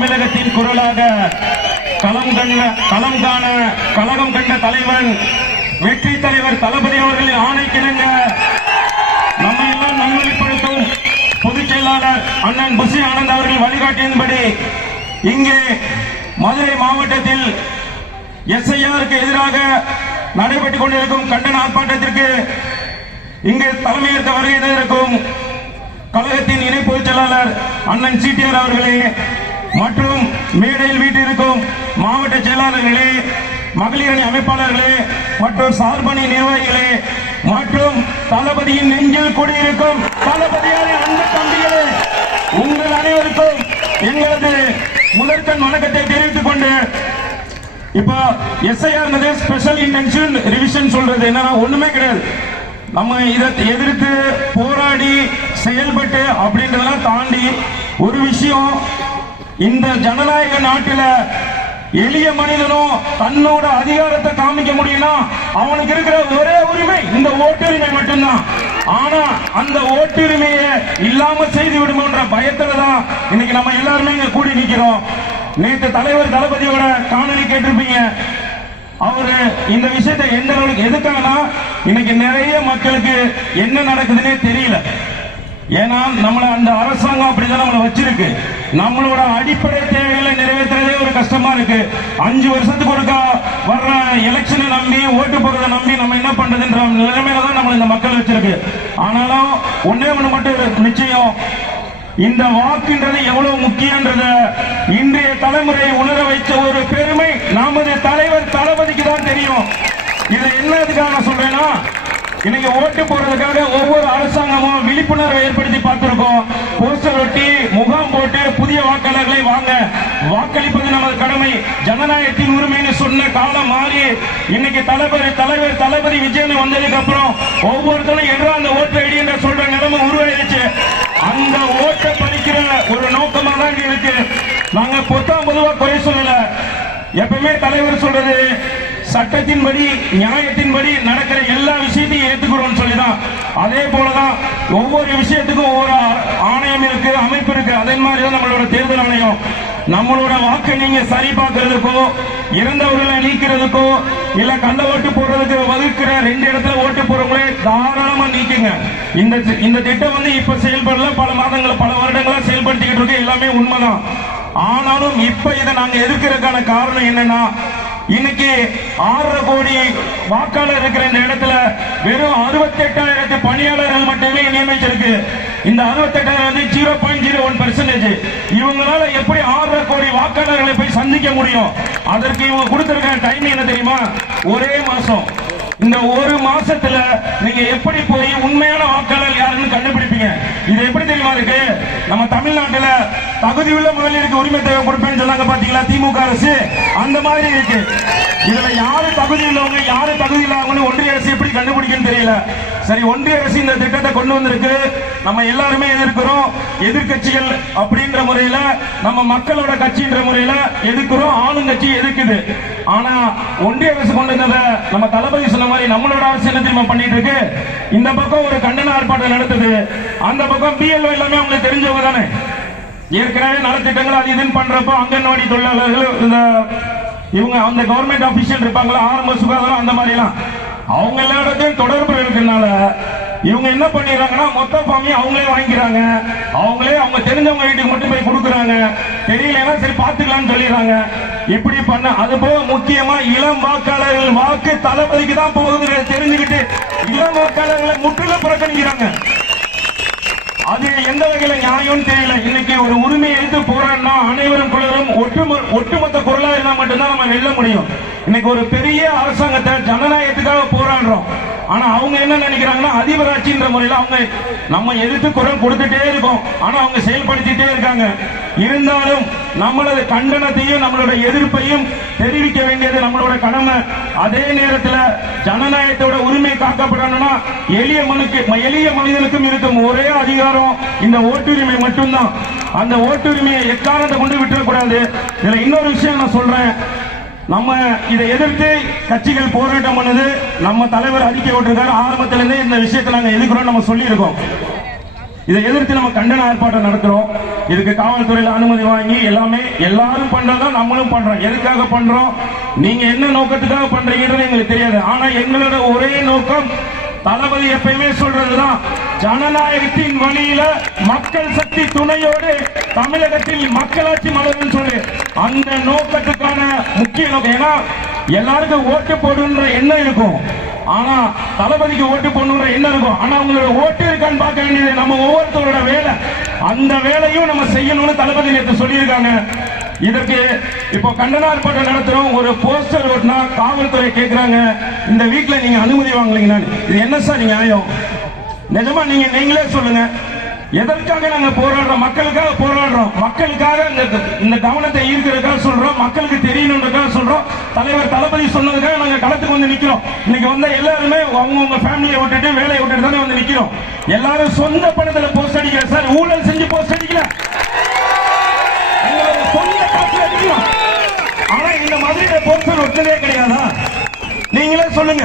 தமிழகத்தின் குரலாக களம் கண்ட களம் காண கழகம் கண்ட தலைவன் வெற்றி தலைவர் தளபதி அவர்களின் ஆணைக்கிணங்க நம்ம எல்லாம் நல்வழிப்படுத்தும் பொதுச் செயலாளர் அண்ணன் புசி ஆனந்த் அவர்கள் வழிகாட்டியின்படி இங்கே மதுரை மாவட்டத்தில் எஸ்ஐஆருக்கு எதிராக நடைபெற்றுக் கொண்டிருக்கும் கண்டன ஆர்ப்பாட்டத்திற்கு இங்கு தலைமையேற்க வருகை இருக்கும் கழகத்தின் இணை பொதுச் செயலாளர் அண்ணன் சிடிஆர் அவர்களே மற்றும் மேடையில் வீட்டிற்கும் மாவட்ட செயலாளர்களே மகளிர் அணி அமைப்பாளர்களே மற்றும் சார்பணி நிர்வாகிகளே மற்றும் தளபதியின் நெஞ்சில் கூடியிருக்கும் தளபதியான அன்பு தம்பிகளே உங்கள் அனைவருக்கும் எங்களது முதற்கண் வணக்கத்தை தெரிவித்துக் கொண்டு இப்போ எஸ்ஐஆர் ஸ்பெஷல் இன்டென்ஷன் ரிவிஷன் சொல்றது. என்னன்னா ஒண்ணுமே கிடையாது. நம்ம இதை எதிர்த்து போராடி செயல்பட்டு அப்படின்றதெல்லாம் தாண்டி ஒரு விஷயம் இந்த ஜனநாயக நாட்டில எளிய மனிதனும் தன்னோட அதிகாரத்தை காமிக்க முடியும்னா அவனுக்கு இருக்கிற ஒரே உரிமை இந்த ஓட்டுரிமை மட்டும்தான். ஆனா அந்த ஓட்டுரிமையை இல்லாம செய்து விடுமோன்ற பயத்துல தான் இன்னைக்கு நம்ம எல்லாருமே இங்க கூடி நிக்கிறோம். நேற்று தலைவர் தளபதியோட காணொலி கேட்டிருப்பீங்க. அவரு இந்த விஷயத்தை எந்த அளவுக்கு எதுக்காகனா இன்னைக்கு நிறைய மக்களுக்கு என்ன நடக்குதுன்னே தெரியல. ஏன்னா நம்மள அந்த அரசாங்கம் அப்படிதான் நம்மளை வச்சிருக்கு. நம்மளோட அடிப்படை தேவைகளை நிறைவேற்றுறதே ஒரு கஷ்டமா இருக்கு. அஞ்சு வருஷத்துக்கு ஒருக்கா வர்ற எலெக்ஷனை நம்பி ஓட்டு போறதை நம்பி நம்ம என்ன பண்றதுன்ற நிலைமையில தான் நம்மள இந்த மக்கள் வச்சிருக்கு. ஆனாலும் ஒன்னே ஒண்ணு மட்டும் நிச்சயம். இந்த வாக்குன்றது எவ்வளவு முக்கியன்றத இன்றைய தலைமுறை உணர வைத்த ஒரு பெருமை. நமது தலைவர் தளபதிக்கு தான் தெரியும். இதை என்னதுக்காக நான் சொல்றேன்னா இன்னைக்கு ஓட்டு போடுறதுக்காக ஒவ்வொரு அரசாங்கமும் விழிப்புணர்வை ஏற்படுத்தி பார்த்திருக்கோம். போஸ்டர் ஒட்டி முகாம் வாக்காளர்களை வாங்க வாக்களிப்பது நமது கடமை. ஜனநாயகத்தின் உரிமைன்னு சொன்ன காலம் மாறி இன்னைக்கு தலைவர் தலைவர் தளபதி விஜயன் வந்ததுக்கு அப்புறம் ஒவ்வொருத்தரும் எதிராக அந்த ஓட்டு ஐடி என்ற சொல்ற நிலைமை உருவாயிருச்சு அந்த ஓட்டை பறிக்கிற ஒரு நோக்கமாக தான் இருக்கு. நாங்க பொத்தாம் பொதுவா குறை சொல்லல. எப்பவுமே தலைவர் சொல்றது சட்டத்தின்படி நியாயத்தின்படி நடக்கிற எல்லா விஷயத்தையும் ஏத்துக்கிறோம்னு சொல்லிதான். அதே போலதான் ஒவ்வொரு விஷயத்துக்கும் ஒவ்வொரு ஆணையம் இருக்கு அமைப்பு இருக்கு. அதே மாதிரி தான் நம்மளோட தேர்தல் ஆணையம். நம்மளோட வாக்கை நீங்க சரி பார்க்கறதுக்கோ இறந்தவர்களை நீக்கிறதுக்கோ இல்ல கள்ள ஓட்டு போடுறதுக்கு வகுக்கிற ரெண்டு இடத்துல ஓட்டு போறவங்களே தாராளமா நீக்குங்க. இந்த தி- இந்த திட்டம் வந்து இப்ப செயல்படல. பல மாதங்கள் பல வருடங்களா செயல்படுத்திக்கிட்டு இருக்கு. எல்லாமே உண்மைதான். ஆனாலும் இப்ப இதை நாங்க எதிர்க்கிறதுக்கான காரணம் என்னன்னா இன்னைக்கு ஆறரை கோடி வாக்காளர் இருக்கிற இந்த இடத்துல வெறும் அறுபத்தி எட்டாயிரத்து பணியாளர்கள் மட்டுமே நியமிச்சிருக்கு இந்த அறுபத்தி எட்டாயிரம் வந்து zero point zero one percentage இவங்களால எப்படி ஆறரை கோடி வாக்காளர்களை போய் சந்திக்க முடியும்? அதற்கு இவங்க கொடுத்திருக்கிற டைம் என்ன தெரியுமா? ஒரே மாசம். இந்த ஒரு மாசத்துல நீங்க எப்படி போய் உண்மையான வாக்காளர் யாருன்னு கண்டுபிடிப்பீங்க? இது எப்படி தெரியுமா இருக்கு? நம்ம தமிழ்நாட்டுல தகுதியுள்ள முதலீடுக்கு உரிமை தேவை கொடுப்பேன்னு சொன்னாங்க பாத்தீங்களா திமுக அரசு? அந்த மாதிரி இருக்கு. இதுல யாரு தகுதி உள்ளவங்க யாரு தகுதி இல்லாதவங்க ஒன்றிய அரசு எப்படி கண்டுபிடிக்குன்னு தெரியல. சரி ஒன்றிய அரசு இந்த திட்டத்தை கொண்டு வந்திருக்கு. நம்ம எல்லாருமே எதிர்க்கிறோம். எதிர்க்கட்சிகள் அப்படின்ற முறையில நம்ம மக்களோட கட்சின்ற முறையில எதிர்க்கிறோம். ஆளுங்கட்சி எதிர்க்குது. ஆனா ஒன்றிய அரசு கொண்டு வந்ததை நம்ம தளபதி சொன்ன மாதிரி நம்மளோட அரசு என்ன தெரியுமா பண்ணிட்டு இருக்கு இந்த பக்கம் ஒரு கண்டன ஆர்ப்பாட்டம் நடத்துது. அந்த பக்கம் பிஎல்ஓ எல்லாமே அவங்களுக்கு தெரிஞ்சவங்க தானே? ஏற்கனவே நலத்திட்டங்கள் அது இதுன்னு பண்றப்போ அங்கன்வாடி தொழிலாளர்கள் இந்த இவங்க அந்த கவர்மெண்ட் ஆபிஷியல் இருப்பாங்களா ஆரம்ப சுகாதாரம் அந்த மாதிரி எல்லாம் அவங்க எல்லா இடத்தையும் தொடர்பு இருக்கிறதுனால இவங்க என்ன பண்ணிடுறாங்கன்னா மொத்த ஃபார்மையும் அவங்களே வாங்கிக்கிறாங்க. அவங்களே அவங்க தெரிஞ்சவங்க வீட்டுக்கு மட்டும் போய் கொடுக்குறாங்க. தெரியலன்னா சரி பார்த்துக்கலாம்னு சொல்லிடுறாங்க. இப்படி பண்ண அது போக முக்கியமா இளம் வாக்காளர்கள் வாக்கு தளபதிக்கு தான் போகுது தெரிஞ்சுக்கிட்டு இளம் வாக்காளர்களை முற்றிலும் புறக்கணிக்கிறாங்க. அது எந்த வகையில நியாயம் தெரியல. இன்னைக்கு ஒரு உரிமை எடுத்து போறோம்னா அனைவரும் குரலும் ஒட்டுமொ ஒட்டுமொத்த குரலா இருந்தா மட்டும்தான் நம்ம வெல்ல முடியும். இன்னைக்கு ஒரு பெரிய அரசாங்கத்தை ஜனநாயகத்துக்காக போராடுறோம். ஆனா அவங்க என்ன நினைக்கிறாங்கன்னா அதிபராட்சின்ற முறையில அவங்க நம்ம எதிர்த்து குரல் கொடுத்துட்டே இருக்கோம். ஆனா அவங்க செயல்படுத்திட்டே இருக்காங்க. இருந்தாலும் நம்மளது கண்டனத்தையும் நம்மளோட எதிர்ப்பையும் தெரிவிக்க வேண்டியது நம்மளோட கடமை. அதே நேரத்தில் ஜனநாயகத்தோட உரிமை காக்கப்படணும்னா எளிய மனுக்கு எளிய மனிதனுக்கும் இருக்கும் ஒரே அதிகாரம் இந்த ஓட்டுரிமை மட்டும்தான். அந்த ஓட்டுரிமையை எக்காரணத்தை கொண்டு விட்டுறக்கூடாது? இதுல இன்னொரு விஷயம் நான் சொல்றேன். நம்ம இதை எதிர்த்து கட்சிகள் போராட்டம் பண்ணுது நம்ம தலைவர் அறிக்கை விட்டுருக்காரு. ஆரம்பத்துல இருந்தே இந்த விஷயத்தை நாங்க எதிர்க்கிறோம் நம்ம சொல்லியிருக்கோம். இதை எதிர்த்து நம்ம கண்டன ஆர்ப்பாட்டம் நடத்துறோம். இதுக்கு காவல்துறையில அனுமதி வாங்கி எல்லாமே எல்லாரும் பண்றதா நம்மளும் பண்றோம். எதுக்காக பண்றோம்? நீங்க என்ன நோக்கத்துக்காக பண்றீங்கன்னு எங்களுக்கு தெரியாது. ஆனா எங்களோட ஒரே நோக்கம் தளபதி எப்பயுமே சொல்றதுதான் ஜனநாயகத்தின் வழியில மக்கள் சக்தி துணையோடு தமிழகத்தில் மக்களாட்சி மலரும் சொல்லி. அந்த நோக்கத்துக்கான முக்கிய நோக்கம் ஏன்னா எல்லாருக்கும் ஓட்டு போடுன்ற எண்ணம் இருக்கும். ஆனா தளபதிக்கு ஓட்டு போடணுன்ற எண்ணம் இருக்கும். ஆனா உங்களோட ஓட்டு இருக்கான்னு பார்க்க வேண்டியது நம்ம ஒவ்வொருத்தரோட வேலை. அந்த வேலையும் நம்ம செய்யணும்னு தளபதி நேற்று சொல்லியிருக்காங்க. இதற்கு இப்போ கண்டன ஆர்ப்பாட்டம் நடத்துறோம். ஒரு போஸ்டர் ஓட்டினா காவல்துறை கேட்கிறாங்க இந்த வீட்டில் நீங்க அனுமதி வாங்கலீங்கன்னா இது என்ன சார் நியாயம்? நிஜமா நீங்க நீங்களே சொல்லுங்க. எதற்காக நாங்க போராடுறோம்? மக்களுக்காக போராடுறோம். மக்களுக்காக இந்த இந்த கவனத்தை ஈர்க்கிறதுக்காக சொல்றோம். மக்களுக்கு தெரியணுன்றதுக்காக சொல்றோம். தலைவர் தளபதி சொன்னதுக்காக நாங்க களத்துக்கு வந்து நிக்கிறோம். இன்னைக்கு வந்த எல்லாருமே அவங்கவுங்க ஃபேமிலியை விட்டுட்டு வேலையை விட்டுட்டு தானே வந்து நிக்கிறோம். எல்லாரும் சொந்த பணத்துல போஸ்ட் அடிக்கல சார். ஊழல் செஞ்சு போஸ்ட் அடிக்கல. சொந்த காசுல அடிக்கிறோம். ஆனா இந்த மதுரையில போஸ்டர் ஒட்டதே கிடையாதா? நீங்களே சொல்லுங்க.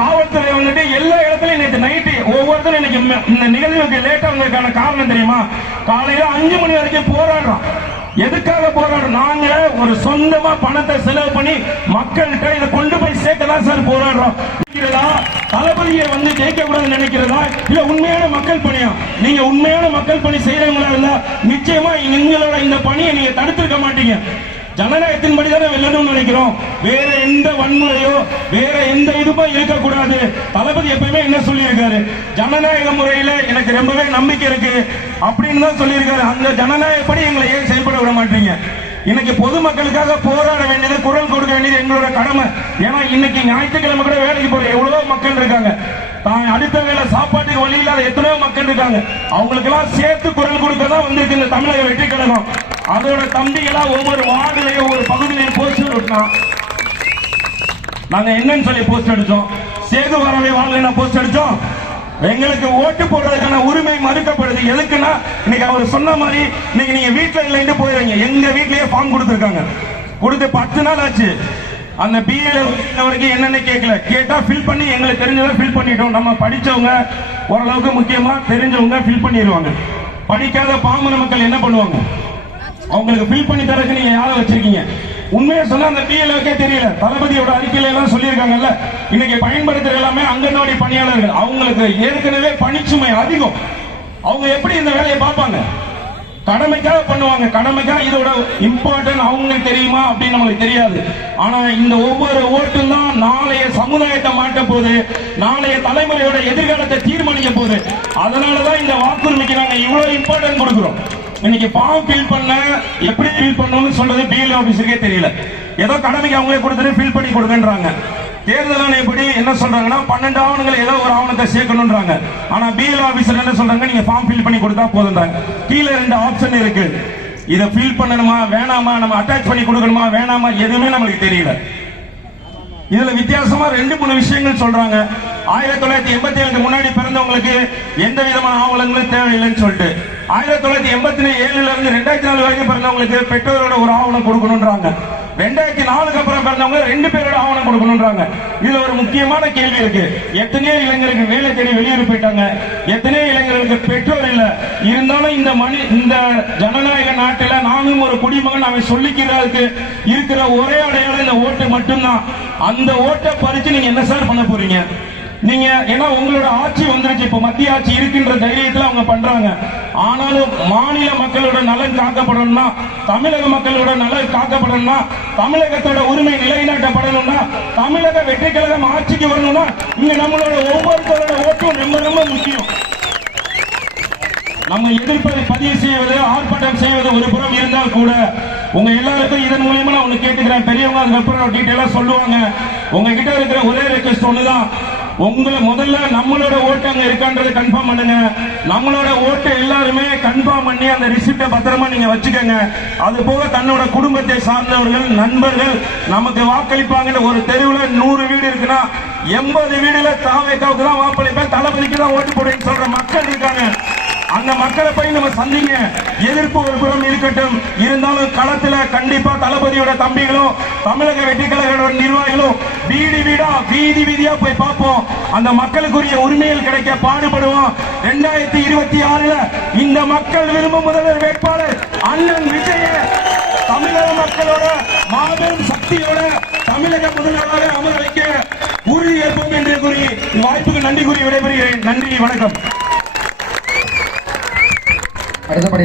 காவல்துறை வந்துட்டு எல்லா இடத்துலயும் நேற்று நைட்டு ஒவ்வொருத்தரும் இன்னைக்கு இந்த நிகழ்வுக்கு லேட்டா வந்ததுக்கான காரணம் தெரியுமா? காலையில அஞ்சு மணி வரைக்கும் போராடுறோம். எதுக்காக போராடுறோம்? நாங்க ஒரு சொந்தமா பணத்தை செலவு பண்ணி மக்கள்கிட்ட இதை கொண்டு போய் சேர்க்கதான் சார் போராடுறோம். தளபதியை வந்து ஜெயிக்க கூடாதுன்னு நினைக்கிறதா? இல்ல உண்மையான மக்கள் பணியா? நீங்க உண்மையான மக்கள் பணி செய்யறவங்களா இருந்தா நிச்சயமா எங்களோட இந்த பணியை நீங்க தடுத்திருக்க மாட்டீங்க. ஜனநாயகத்தின் படிதானே வெல்லணும்னு நினைக்கிறோம். வேற எந்த வன்முறையோ வேற எந்த இதுமா இருக்கக்கூடாது. தளபதி எப்பயுமே என்ன சொல்லியிருக்காரு? ஜனநாயக முறையில எனக்கு ரொம்பவே நம்பிக்கை இருக்கு. அப்படின்னு தான் சொல்லியிருக்காரு. அந்த ஜனநாயகப்படி எங்களை ஏன் செயல்பட விட மாட்டீங்க? இன்னைக்கு பொதுமக்களுக்காக போராட வேண்டியது குரல் கொடுக்க வேண்டியது எங்களோட கடமை. ஏன்னா இன்னைக்கு ஞாயிற்றுக்கிழமை கூட வேலைக்கு போற எவ்வளவோ மக்கள் இருக்காங்க. தான் அடுத்த வேளை சாப்பாட்டுக்கு வழி இல்லாத எத்தனையோ மக்கள் இருக்காங்க. அவங்களுக்கு எல்லாம் சேர்த்து குரல் கொடுக்க தான் வந்திருக்கு இந்த தமிழக வெற்றி கழகம். அதோட தம்பிகளா ஒவ்வொரு வார்டுலையும் ஒவ்வொரு பகுதியிலையும் போஸ்டர் ஒட்டினான் நாங்க என்னன்னு சொல்லி போஸ்ட் அடிச்சோம். சேது வரவே வாழ்க்கை போஸ்ட் அடிச்சோம். எங்களுக்கு ஓட்டு போடுறதுக்கான உரிமை மறுக்கப்படுது. எதுக்குன்னா இன்னைக்கு அவர் சொன்ன மாதிரி இன்னைக்கு நீங்க வீட்டுல இல்லைன்னு போயிடுறீங்க. எங்க வீட்லயே ஃபார்ம் கொடுத்துருக்காங்க. கொடுத்து பத்து நாள் ஆச்சு. அந்த பிஏல வரைக்கும் என்னென்ன கேட்கல கேட்டா ஃபில் பண்ணி எங்களுக்கு தெரிஞ்சதை ஃபில் பண்ணிட்டோம். நம்ம படிச்சவங்க ஓரளவுக்கு முக்கியமா தெரிஞ்சவங்க ஃபில் பண்ணிடுவாங்க. படிக்காத பாமர மக்கள் என்ன பண்ணுவாங்க? அவங்களுக்கு ஃபில் பண்ணி தரக்கு நீங்க யாரை வச்சிருக்கீங்க? உண்மையை சொன்னா அந்த பிஎல்ஓக்கே தெரியல. தளபதியோட அறிக்கையில எல்லாம் சொல்லியிருக்காங்கல்ல. இன்னைக்கு பயன்படுத்துற எல்லாமே அங்கன்வாடி பணியாளர்கள். அவங்களுக்கு ஏற்கனவே பணிச்சுமை அதிகம். அவங்க எப்படி இந்த வேலையை பார்ப்பாங்க? கடமைக்காக பண்ணுவாங்க. கடமைக்காக இதோட இம்பார்ட்டன்ட் அவங்களுக்கு தெரியுமா அப்படின்னு நமக்கு தெரியாது. ஆனா இந்த ஒவ்வொரு ஓட்டும் தான் நாளைய சமுதாயத்தை மாட்ட போகுது. நாளைய தலைமுறையோட எதிர்காலத்தை தீர்மானிக்க போகுது. அதனாலதான் இந்த வாக்குரிமைக்கு நாங்க இவ்வளவு இம்பார்ட்டன்ட் கொடுக்குறோம். இன்னைக்கு ஃபார்ம் ஃபில் பண்ண எப்படி ஃபில் பண்ணணும்னு சொல்றது பிஎல் ஆபீஸருக்கே தெரியல. ஏதோ கடமைக்கு அவங்களே கொடுத்துட்டு ஃபில் பண்ணி கொடுங்கன்றாங்க. தேர்தல் ஆணையப்படி என்ன சொல்றாங்கன்னா பன்னெண்டு ஆவணங்கள் ஏதோ ஒரு ஆவணத்தை சேர்க்கணும்ன்றாங்க. ஆனா பிஎல் ஆபீசர் என்ன சொல்றாங்க நீங்க ஃபார்ம் ஃபில் பண்ணி கொடுத்தா போதுன்றாங்க கீழே ரெண்டு ஆப்ஷன் இருக்கு. இதை ஃபில் பண்ணணுமா வேணாமா நம்ம அட்டாச் பண்ணி கொடுக்கணுமா வேணாமா எதுவுமே நம்மளுக்கு தெரியல. இதுல வித்தியாசமா ரெண்டு மூணு விஷயங்கள் சொல்றாங்க. ஆயிரத்தி தொள்ளாயிரத்தி எண்பத்தி ஏழுக்கு முன்னாடி பிறந்தவங்களுக்கு எந்த விதமான ஆவணங்களும் தேவையில்லைன்னு சொல்லிட்டு. ஆயிரத்தி தொள்ளாயிரத்தி எண்பத்தி ஏழுல இருந்து ரெண்டாயிரத்தி நாலு வரைக்கும் பிறந்தவங்களுக்கு பெற்றோரோட ஒரு ஆவணம் கொடுக்கணும்ன்றாங்க. ரெண்டாயிரத்தி நாலுக்கு அப்புறம் பிறந்தவங்க ரெண்டு பேரோட ஆவணம் கொடுக்கணும்ன்றாங்க. இதுல ஒரு முக்கியமான கேள்வி இருக்கு. எத்தனையோ இளைஞருக்கு வேலை தேடி வெளியூர் போயிட்டாங்க. எத்தனையோ இளைஞர்களுக்கு பெற்றோர் இல்ல. இருந்தாலும் இந்த மணி இந்த ஜனநாயக நாட்டில நானும் ஒரு குடிமகன் அவன் சொல்லிக்கிறதுக்கு இருக்கிற ஒரே அடையாளம் இந்த ஓட்டு மட்டும்தான். அந்த ஓட்டை பறிச்சு நீங்க என்ன சார் பண்ண போறீங்க? நீங்க ஏன்னா உங்களோட ஆட்சி வந்துருச்சு. இப்ப மத்திய ஆட்சி இருக்கின்ற தைரியத்துல அவங்க பண்றாங்க. ஆனாலும் மாநில மக்களோட நலன் காக்கப்படணும்னா தமிழக மக்களோட நலன் காக்கப்படணும்னா தமிழகத்தோட உரிமை நிலைநாட்டப்படணும்னா தமிழக வெற்றி கழகம் ஆட்சிக்கு வரணும்னா இங்க நம்மளோட ஒவ்வொருத்தரோட ஓட்டும் ரொம்ப ரொம்ப முக்கியம். நம்ம எதிர்ப்பதை பதிவு செய்வது ஆர்ப்பாட்டம் செய்வது ஒரு புறம் இருந்தால் கூட உங்க எல்லாருக்கும் இதன் மூலியமா நான் ஒண்ணு கேட்டுக்கிறேன். பெரியவங்க அதுக்கப்புறம் டீட்டெயிலா சொல்லுவாங்க. உங்ககிட்ட இருக்கிற ஒரே ரெக்வஸ்ட் ஒண்ணுதான். உங்களை முதல்ல நம்மளோட ஓட்டு அங்க இருக்கான்றதை கன்ஃபார்ம் பண்ணுங்க. நம்மளோட ஓட்டு எல்லாருமே கன்ஃபார்ம் பண்ணி அந்த ரிசிப்டை பத்திரமா நீங்க வச்சுக்கோங்க. அது போக தன்னோட குடும்பத்தை சார்ந்தவர்கள் நண்பர்கள் நமக்கு வாக்களிப்பாங்கன்னு ஒரு தெருவில் நூறு வீடு இருக்குன்னா எண்பது வீடுல தாவேக்காவுக்கு தான் வாக்களிப்பேன் தளபதிக்கு தான் ஓட்டு போடுன்னு சொல்ற மக்கள் இருக்காங்க. அந்த மக்களை போய் நம்ம சந்திங்க. எதிர்ப்பு ஒரு புறம் இருக்கட்டும். இருந்தாலும் களத்துல கண்டிப்பா தளபதியோட தம்பிகளும் தமிழக வெற்றி நிர்வாகிகளும் வீடு வீடா வீதி வீதியா போய் பார்ப்போம். அந்த மக்களுக்குரிய உரிமைகள் கிடைக்க பாடுபடுவோம். ரெண்டாயிரத்தி இருபத்தி ஆறுல இந்த மக்கள் விரும்பும் முதல்வர் வேட்பாளர் அண்ணன் விஜய தமிழக மக்களோட மாபெரும் சக்தியோட தமிழக முதல்வராக அமர வைக்க உறுதி ஏற்போம் என்று கூறி வாய்ப்புக்கு நன்றி கூறி விடைபெறுகிறேன். நன்றி வணக்கம். அடுத்தபடியாக